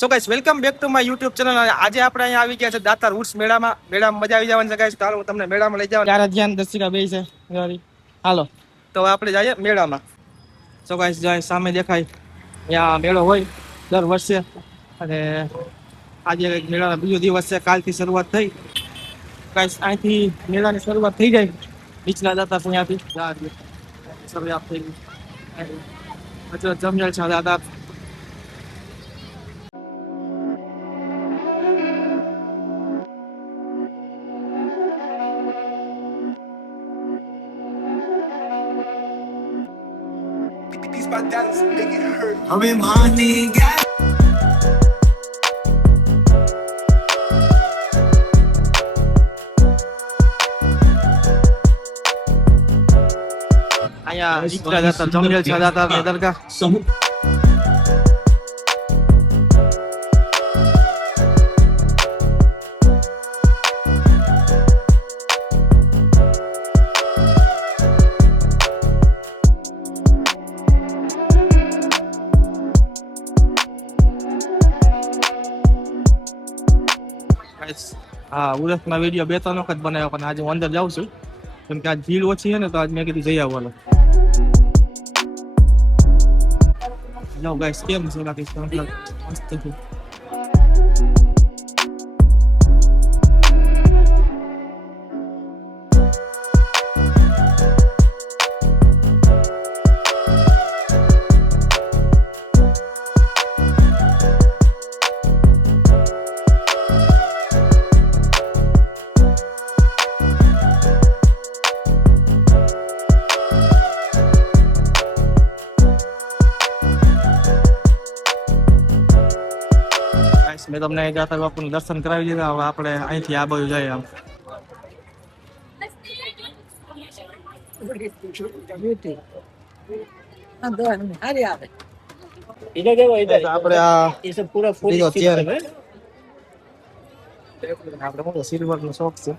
So guys welcome back to my YouTube channel. આજે આપણે અહીંયા આવી ગયા છે દાતાર ઉર્સ મેળામાં મજા આવી જવાની છે ગાઈસ. ચાલો હું તમને મેળામાં લઈ જાઉં. ત્યારે ધ્યાન દર્શિકા બે છે હાલો તો આપણે જઈએ મેળામાં. સો ગાઈસ જાય સામે દેખાય ત્યાં મેળો હોય દર વર્ષે, અને આજે મેળાનો બીજો દિવસ છે. કાલથી શરૂઆત થઈ ગાઈસ, અહીંથી મેળાની શરૂઆત થઈ જાય નીચલા દાતા અહીંયાથી શરૂઆત થઈ ગઈ. જમજલ છે દાતા. हमें मानी गया અહીંયા નીચલા દાતા જમજલ છે દાતાની દરગાહ. હા, ઉરસમાં વિડીયો 2-3 વખત બનાવ્યો, પણ આજે હું અંદર જાઉં છું કેમ કે આજ ભીડ ઓછી છે ને, તો આજ મેં કીધું જઈ આવવાનું. જાઓ ગાઈસ, કેમ છે બાકી? મસ્ત છે. મેં તમને દાતા બાપુનું દર્શન કરાવી દીધા. હવે આપણે અહીંથી આ બાજુ જઈએ. આમ આપણે મોટો સિલ્વર નો શોખ છે,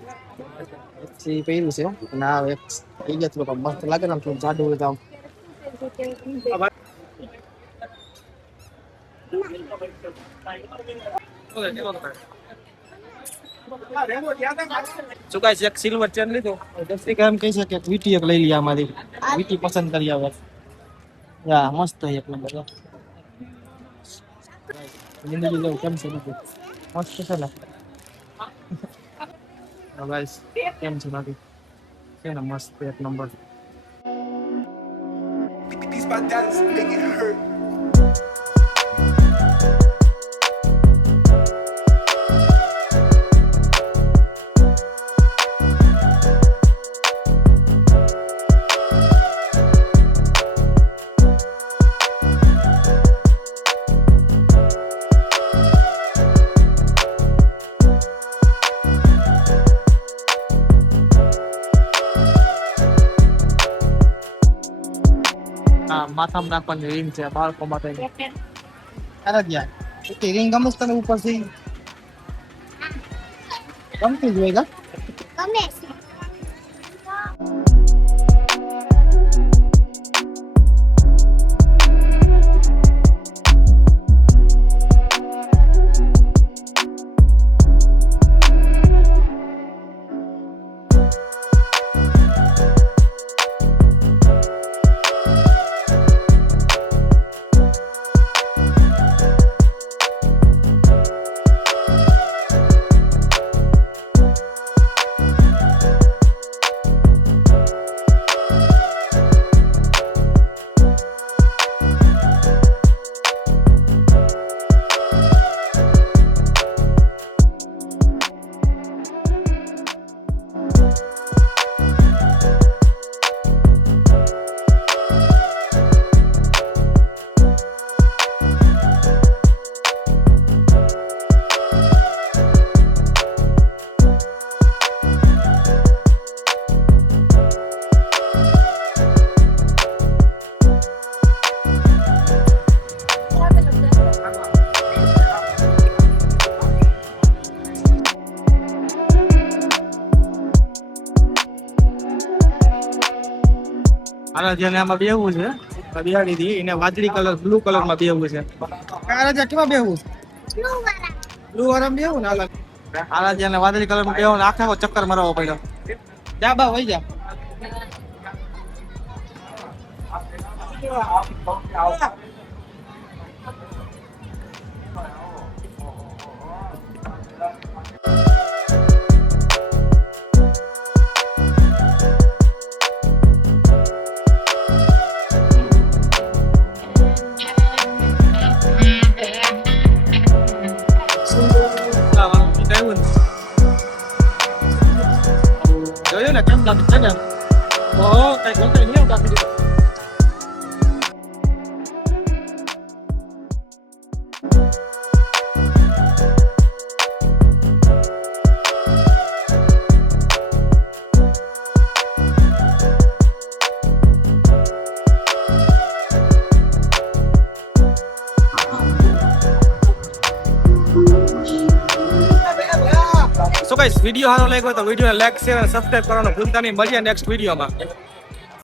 પહેર્યું છે. અને આ એક મસ્ત લાગે ને, થોડું જાડું હોય તો આમ. શું કાંઈ એક સિલ્વર ચેન લીધો. દર્શિકા એમ કહી શકે વીટી એક લઈ લઈએ આમાંથી. વીટી પસંદ કરી આવે. યા મસ્ત એક નંબર. જિંદગી જેવું કેમ છે બધું મસ્ત છે ને ગાઈસ? કેમ છે બાકી? છે ને મસ્ત એક number. These my daddies make it hurt. માથામાં નાખવાની રિંગ છે બાળકો માટે. અરે યાર રિંગ ગમે તને ઉપરથી ગમતી જ હોય ગમે. આના જેને આમાં બેહવું છે બેહાડી દી એને વાદળી કલર બ્લુ કલર માં બેહવું છે. રાજા કેવા બેહવું? બ્લુ વાળા બેવું ને અલગ આલા જ્યાં વાદળી કલર માં બેવું આખો ચક્કર મરવો પડ્યો જા બા વઈ જા જોયું ને કેમ લાગે છે ને ઓહો કઈ ગોતે નહીં આવતા બીજું સો ગાઈસ વિડિયો સારો લાગ્યો તો વિડિયોને લાઈક શેર અને સબસ્ક્રાઇબ કરવાનું ભૂલતા નહીં મળીએ નેક્સ્ટ વિડિયોમાં